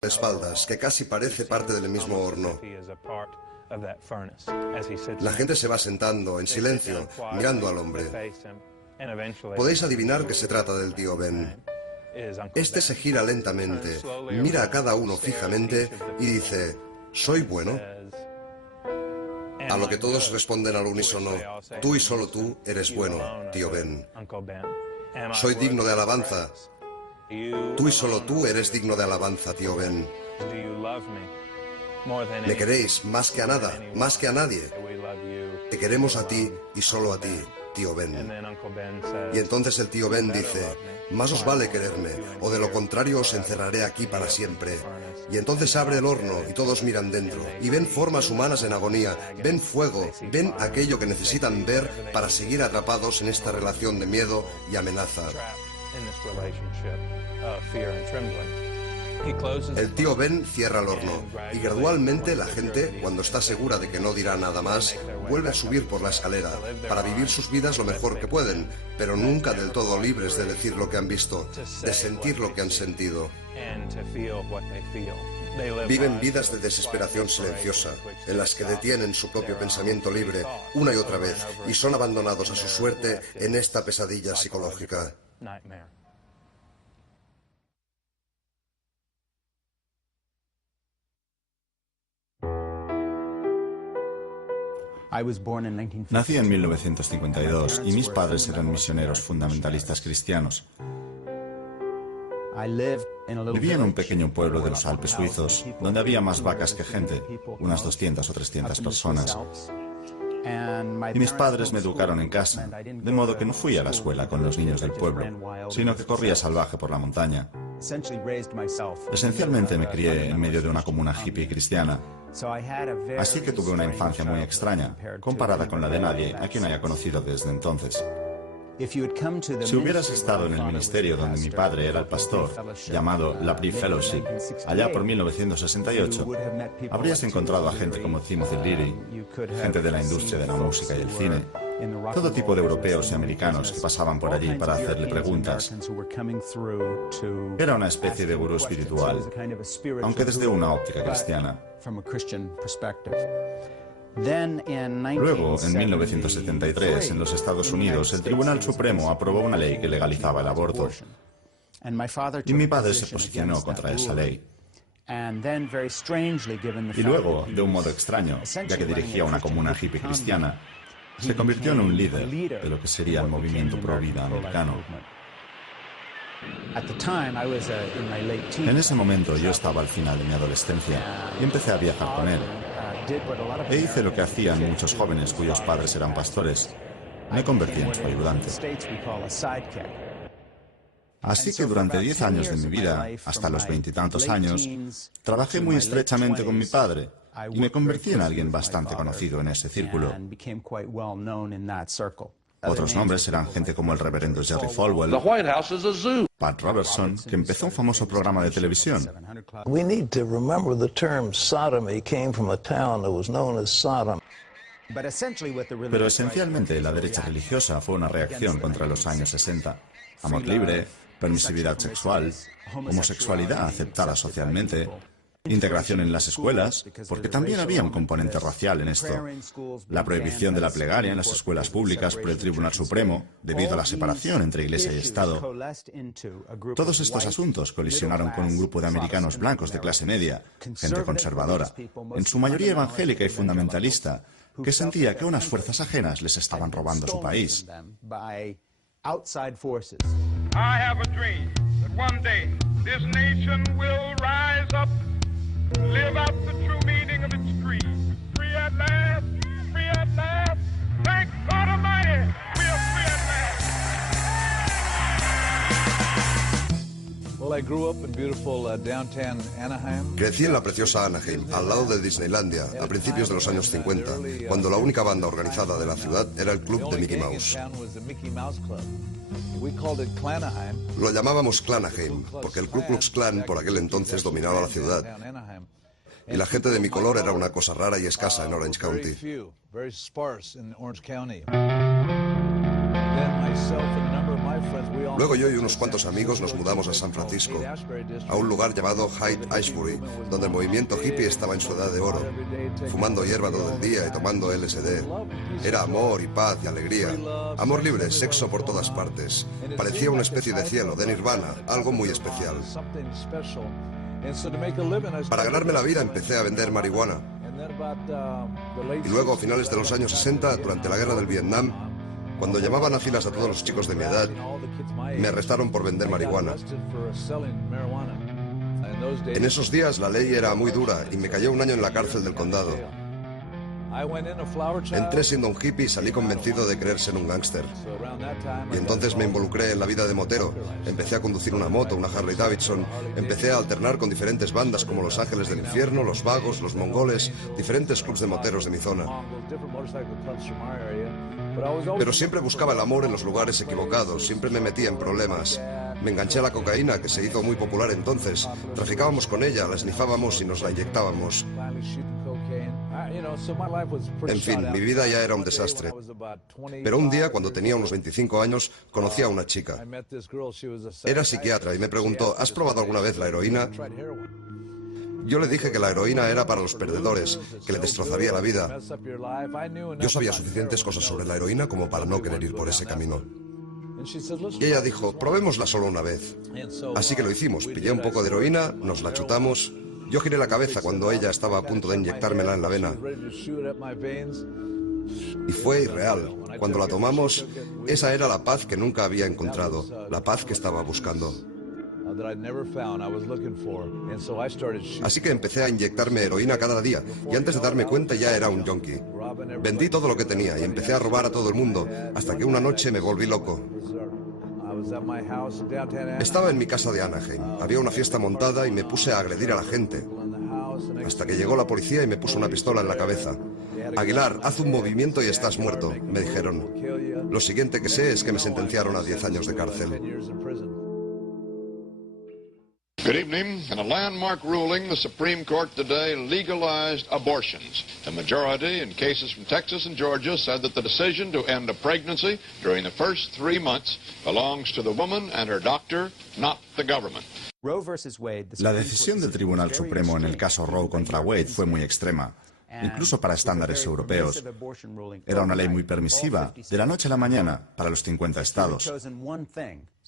de espaldas, que casi parece parte del mismo horno. La gente se va sentando en silencio, mirando al hombre. Podéis adivinar que se trata del tío Ben. Este se gira lentamente, mira a cada uno fijamente y dice: ¿soy bueno? A lo que todos responden al unísono: tú y solo tú eres bueno, tío Ben. ¿Soy digno de alabanza? Tú y solo tú eres digno de alabanza, tío Ben. ¿Me queréis más que a nada, más que a nadie? Te queremos a ti y solo a ti, tío Ben. Y entonces el tío Ben dice: más os vale quererme, o de lo contrario os encerraré aquí para siempre. Y entonces abre el horno y todos miran dentro y ven formas humanas en agonía, ven fuego, ven aquello que necesitan ver para seguir atrapados en esta relación de miedo y amenaza. El tío Ben cierra el horno y gradualmente la gente, cuando está segura de que no dirá nada más, vuelve a subir por la escalera para vivir sus vidas lo mejor que pueden, pero nunca del todo libres de decir lo que han visto, de sentir lo que han sentido. Viven vidas de desesperación silenciosa, en las que detienen su propio pensamiento libre una y otra vez y son abandonados a su suerte en esta pesadilla psicológica. Nací en 1952 y mis padres eran misioneros fundamentalistas cristianos. Vivía en un pequeño pueblo de los Alpes suizos, donde había más vacas que gente, unas 200 o 300 personas. Y mis padres me educaron en casa, de modo que no fui a la escuela con los niños del pueblo, sino que corría salvaje por la montaña. Esencialmente me crié en medio de una comuna hippie cristiana, así que tuve una infancia muy extraña, comparada con la de nadie a quien haya conocido desde entonces. Si hubieras estado en el ministerio donde mi padre era el pastor, llamado la Pri Fellowship, allá por 1968, habrías encontrado a gente como Timothy Leary, gente de la industria de la música y el cine, todo tipo de europeos y americanos que pasaban por allí para hacerle preguntas. Era una especie de gurú espiritual, aunque desde una óptica cristiana. Luego, en 1973, en los Estados Unidos, el Tribunal Supremo aprobó una ley que legalizaba el aborto. Y mi padre se posicionó contra esa ley. Y luego, de un modo extraño, ya que dirigía una comuna hippie cristiana, se convirtió en un líder de lo que sería el movimiento pro-vida americano. En ese momento yo estaba al final de mi adolescencia y empecé a viajar con él. E hice lo que hacían muchos jóvenes cuyos padres eran pastores. Me convertí en su ayudante. Así que durante 10 años de mi vida, hasta los 20 y tantos años, trabajé muy estrechamente con mi padre y me convertí en alguien bastante conocido en ese círculo. Otros nombres eran gente como el reverendo Jerry Falwell, Pat Robertson, que empezó un famoso programa de televisión. Pero esencialmente la derecha religiosa fue una reacción contra los años 60. Amor libre, permisividad sexual, homosexualidad aceptada socialmente, integración en las escuelas, porque también había un componente racial en esto. La prohibición de la plegaria en las escuelas públicas por el Tribunal Supremo, debido a la separación entre Iglesia y Estado. Todos estos asuntos colisionaron con un grupo de americanos blancos de clase media, gente conservadora, en su mayoría evangélica y fundamentalista, que sentía que unas fuerzas ajenas les estaban robando su país. Live out the true meaning of its creed. Free at last, free at last. Thank God Almighty, we are free at last. Well, I grew up in beautiful downtown Anaheim. Crecí en la preciosa Anaheim, al lado de Disneylandia, a principios de los años 50, cuando la única banda organizada de la ciudad era el club de Mickey Mouse. Lo llamábamos Clanaheim, porque el Ku Klux Klan por aquel entonces dominaba la ciudad. Y la gente de mi color era una cosa rara y escasa en Orange County. Luego yo y unos cuantos amigos nos mudamos a San Francisco, a un lugar llamado Haight-Ashbury, donde el movimiento hippie estaba en su edad de oro, fumando hierba todo el día y tomando LSD. Era amor y paz y alegría. Amor libre, sexo por todas partes. Parecía una especie de cielo, de nirvana, algo muy especial. Para ganarme la vida empecé a vender marihuana. Y luego, a finales de los años 60, durante la guerra del Vietnam, cuando llamaban a filas a todos los chicos de mi edad, me arrestaron por vender marihuana. En esos días la ley era muy dura y me cayó un año en la cárcel del condado. Entré siendo un hippie y salí convencido de querer ser un gángster. Y entonces me involucré en la vida de motero. Empecé a conducir una moto, una Harley Davidson. Empecé a alternar con diferentes bandas como Los Ángeles del Infierno, Los Vagos, Los Mongoles, diferentes clubs de moteros de mi zona. Pero siempre buscaba el amor en los lugares equivocados, siempre me metía en problemas. Me enganché a la cocaína, que se hizo muy popular entonces. Traficábamos con ella, la esnifábamos y nos la inyectábamos. En fin, mi vida ya era un desastre. Pero un día, cuando tenía unos 25 años, conocí a una chica. Era psiquiatra y me preguntó, ¿has probado alguna vez la heroína? Yo le dije que la heroína era para los perdedores, que le destrozaría la vida. Yo sabía suficientes cosas sobre la heroína como para no querer ir por ese camino. Y ella dijo, probémosla solo una vez. Así que lo hicimos, pillé un poco de heroína, nos la chutamos. Yo giré la cabeza cuando ella estaba a punto de inyectármela en la vena. Y fue irreal. Cuando la tomamos, esa era la paz que nunca había encontrado, la paz que estaba buscando. Así que empecé a inyectarme heroína cada día, y antes de darme cuenta ya era un yonki. Vendí todo lo que tenía y empecé a robar a todo el mundo, hasta que una noche me volví loco. Estaba en mi casa de Anaheim, había una fiesta montada y me puse a agredir a la gente. Hasta que llegó la policía y me puso una pistola en la cabeza. Aguilar, haz un movimiento y estás muerto, me dijeron. Lo siguiente que sé es que me sentenciaron a 10 años de cárcel. Good evening. In a landmark ruling, the Supreme Court today legalized abortions. The majority in cases from Texas and Georgia said that the decision to end a pregnancy during the first 3 months belongs to the woman and her doctor, not the government. La decisión del Tribunal Supremo en el caso Roe contra Wade fue muy extrema, incluso para estándares europeos. Era una ley muy permisiva, de la noche a la mañana, para los 50 estados.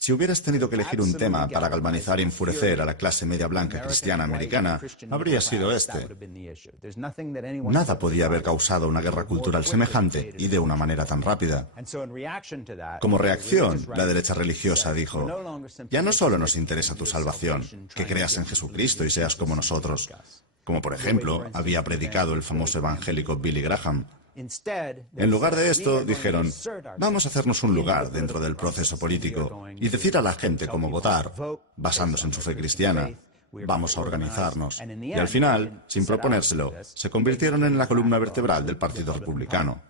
Si hubieras tenido que elegir un tema para galvanizar e enfurecer a la clase media blanca cristiana americana, habría sido este. Nada podía haber causado una guerra cultural semejante y de una manera tan rápida. Como reacción, la derecha religiosa dijo, ya no solo nos interesa tu salvación, que creas en Jesucristo y seas como nosotros, como por ejemplo había predicado el famoso evangélico Billy Graham. En lugar de esto, dijeron, vamos a hacernos un lugar dentro del proceso político y decir a la gente cómo votar, basándose en su fe cristiana. Vamos a organizarnos. Y al final, sin proponérselo, se convirtieron en la columna vertebral del Partido Republicano.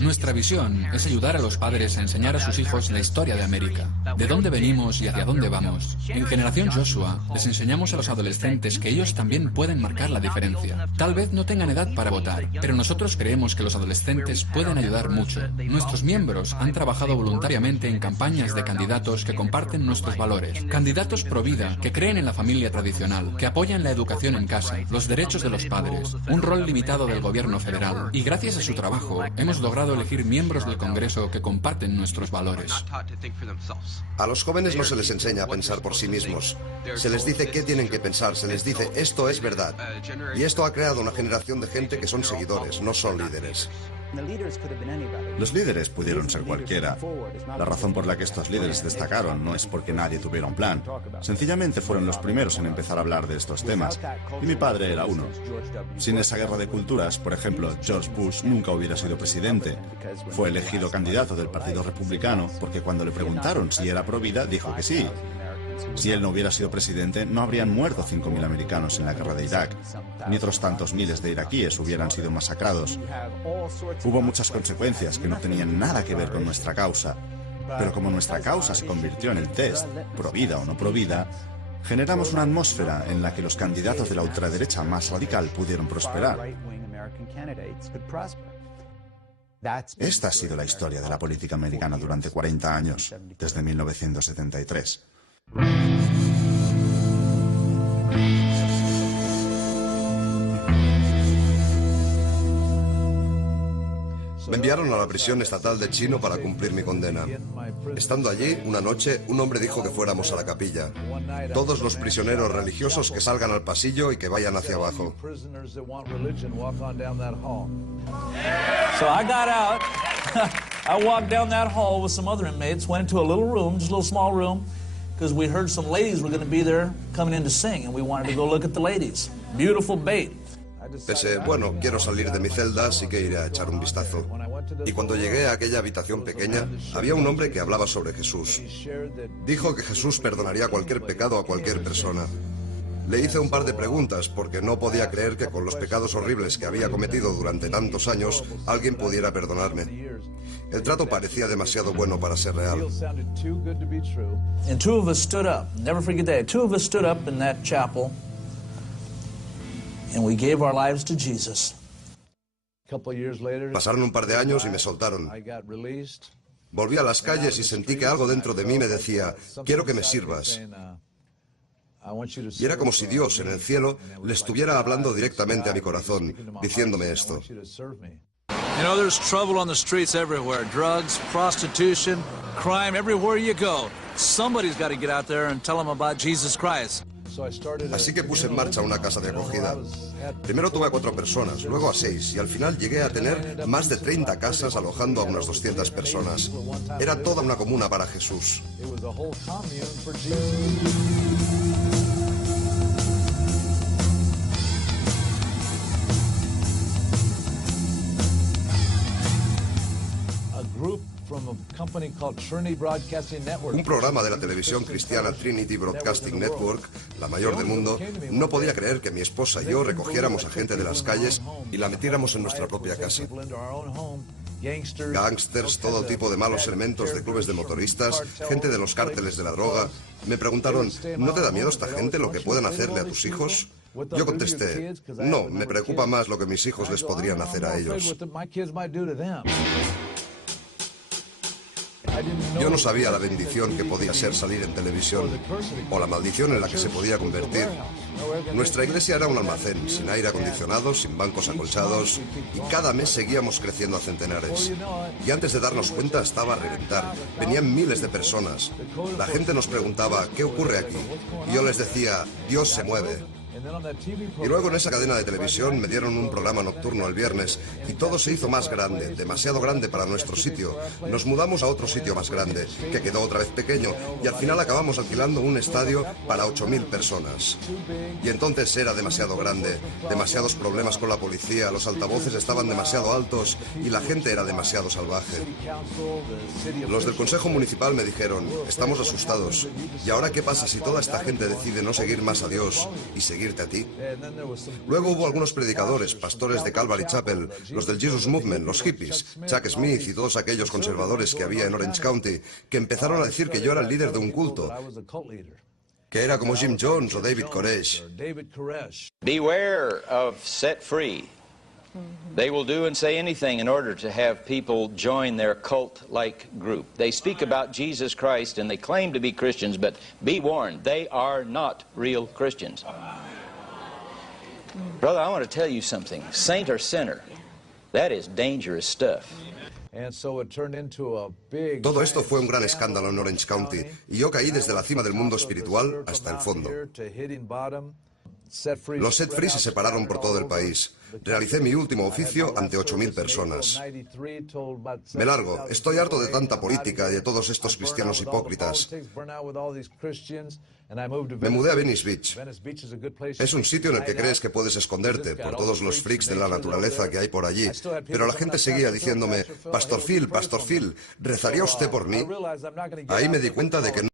Nuestra visión es ayudar a los padres a enseñar a sus hijos la historia de América, de dónde venimos y hacia dónde vamos. En Generación Joshua les enseñamos a los adolescentes que ellos también pueden marcar la diferencia. Tal vez no tengan edad para votar, pero nosotros creemos que los adolescentes pueden ayudar mucho. Nuestros miembros han trabajado voluntariamente en campañas de candidatos que comparten nuestros valores. Candidatos pro vida, que creen en la familia tradicional, que apoyan la educación en casa, los derechos de los padres, un rol limitado del gobierno federal. Y gracias a su trabajo, hemos logrado elegir miembros del Congreso que comparten nuestros valores. A los jóvenes no se les enseña a pensar por sí mismos. Se les dice qué tienen que pensar, se les dice esto es verdad. Y esto ha creado una generación de gente que son seguidores, no son líderes. Los líderes pudieron ser cualquiera. La razón por la que estos líderes destacaron no es porque nadie tuviera un plan. Sencillamente fueron los primeros en empezar a hablar de estos temas. Y mi padre era uno. Sin esa guerra de culturas, por ejemplo, George Bush nunca hubiera sido presidente. Fue elegido candidato del Partido Republicano porque cuando le preguntaron si era pro vida, dijo que sí. Si él no hubiera sido presidente, no habrían muerto 5.000 americanos en la guerra de Irak, ni otros tantos miles de iraquíes hubieran sido masacrados. Hubo muchas consecuencias que no tenían nada que ver con nuestra causa, pero como nuestra causa se convirtió en el test, pro vida o no pro vida, generamos una atmósfera en la que los candidatos de la ultraderecha más radical pudieron prosperar. Esta ha sido la historia de la política americana durante 40 años, desde 1973. Me enviaron a la prisión estatal de Chino para cumplir mi condena. Estando allí, una noche, un hombre dijo que fuéramos a la capilla. Todos los prisioneros religiosos que salgan al pasillo y que vayan hacia abajo. So I got out. I walked down that hall with some other inmates, went into a little room, just a little small room, because we heard some ladies were going to be there coming in to sing, and we wanted to go look at the ladies. Beautiful bait. Pensé, bueno, quiero salir de mi celda, así que iré a echar un vistazo. Y cuando llegué a aquella habitación pequeña, había un hombre que hablaba sobre Jesús. Dijo que Jesús perdonaría cualquier pecado a cualquier persona. Le hice un par de preguntas porque no podía creer que con los pecados horribles que había cometido durante tantos años, alguien pudiera perdonarme. El trato parecía demasiado bueno para ser real. And two of us stood up. Never forget that. Two of us stood up in that chapel. And we gave our lives to Jesus. Pasaron un par de años y me soltaron. Volví a las calles y sentí que algo dentro de mí me decía, quiero que me sirvas. Y era como si Dios en el cielo le estuviera hablando directamente a mi corazón, diciéndome esto. You know, there's trouble on the streets everywhere. Drugs, prostitution, crime, everywhere you go. Somebody's got to get out there and tell them about Jesus Christ. Así que puse en marcha una casa de acogida. Primero tuve a 4 personas, luego a 6, y al final llegué a tener más de 30 casas alojando a unas 200 personas. Era toda una comuna para Jesús. Un programa de la televisión cristiana Trinity Broadcasting Network, la mayor del mundo, no podía creer que mi esposa y yo recogiéramos a gente de las calles y la metiéramos en nuestra propia casa. Gangsters, todo tipo de malos elementos de clubes de motoristas, gente de los cárteles de la droga. Me preguntaron, ¿no te da miedo esta gente lo que pueden hacerle a tus hijos? Yo contesté, no, me preocupa más lo que mis hijos les podrían hacer a ellos. Yo no sabía la bendición que podía ser salir en televisión, o la maldición en la que se podía convertir. Nuestra iglesia era un almacén, sin aire acondicionado, sin bancos acolchados, y cada mes seguíamos creciendo a centenares. Y antes de darnos cuenta estaba a reventar. Venían miles de personas. La gente nos preguntaba, ¿qué ocurre aquí? Y yo les decía, Dios se mueve. Y luego en esa cadena de televisión me dieron un programa nocturno el viernes y todo se hizo más grande, demasiado grande para nuestro sitio. Nos mudamos a otro sitio más grande, que quedó otra vez pequeño, y al final acabamos alquilando un estadio para 8.000 personas. Y entonces era demasiado grande, demasiados problemas con la policía, los altavoces estaban demasiado altos y la gente era demasiado salvaje. Los del Consejo Municipal me dijeron, estamos asustados, ¿y ahora qué pasa si toda esta gente decide no seguir más a Dios y seguirte a ti? Luego hubo algunos predicadores, pastores de Calvary Chapel, los del Jesus Movement, los hippies, Chuck Smith y todos aquellos conservadores que había en Orange County, que empezaron a decir que yo era el líder de un culto, que era como Jim Jones o David Koresh. Beware of set free. They will do and say anything in order to have people join their cult-like group. They speak about Jesus Christ and they claim to be Christians, but be warned, they are not real Christians. Brother, I want to tell you something. Saint or sinner, that is dangerous stuff. Todo esto fue un gran escándalo en Orange County y yo caí desde la cima del mundo espiritual hasta el fondo. Los set free se separaron por todo el país. Realicé mi último oficio ante 8.000 personas. Me largo. Estoy harto de tanta política y de todos estos cristianos hipócritas. Me mudé a Venice Beach. Es un sitio en el que crees que puedes esconderte por todos los freaks de la naturaleza que hay por allí. Pero la gente seguía diciéndome, Pastor Phil, ¿rezaría usted por mí? Ahí me di cuenta de que no